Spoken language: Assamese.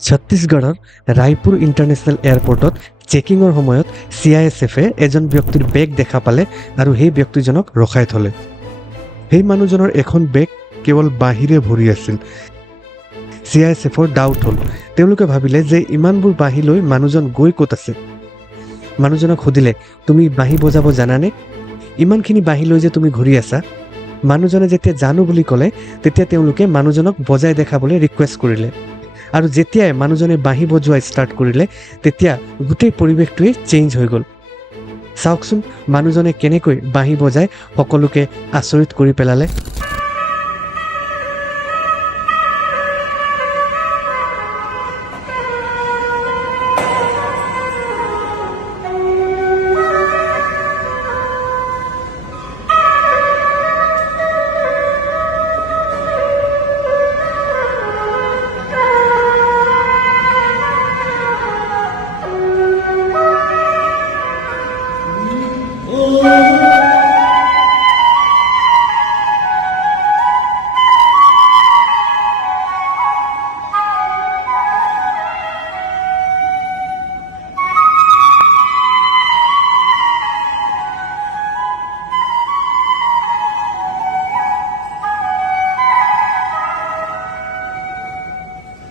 ছত্তীশগড়ৰ ৰায়পুৰ ইণ্টাৰনেশ্যনেল এয়াৰপৰ্টত চেকিঙৰ সময়ত CISFে এজন ব্যক্তিৰ বেগ দেখা পালে আৰু সেই ব্যক্তিজনক ৰখাই থলে। সেই মানুহজনৰ এখন বেগ কেৱল বাঁহীৰে ভৰি আছিল। CISFৰ ডাউট হ'ল। তেওঁলোকে ভাবিলে যে ইমানবোৰ বাঁহী লৈ মানুহজন গৈ ক'ত আছে। মানুহজনক সুধিলে, তুমি বাঁহী বজাব জানানে? ইমানখিনি বাঁহী লৈ যে তুমি ঘূৰি আছা। মানুহজনে যেতিয়া জানো বুলি ক'লে তেতিয়া তেওঁলোকে মানুহজনক বজাই দেখাবলৈ ৰিকুৱেষ্ট কৰিলে। আৰু যেতিয়াই মানুহজনে বাঁহী বজোৱা ষ্টাৰ্ট কৰিলে তেতিয়া গোটেই পৰিৱেশটোৱেই চেঞ্জ হৈ গ'ল। চাওকচোন মানুহজনে কেনেকৈ বাঁহী বজাই সকলোকে আচৰিত কৰি পেলালে। Oh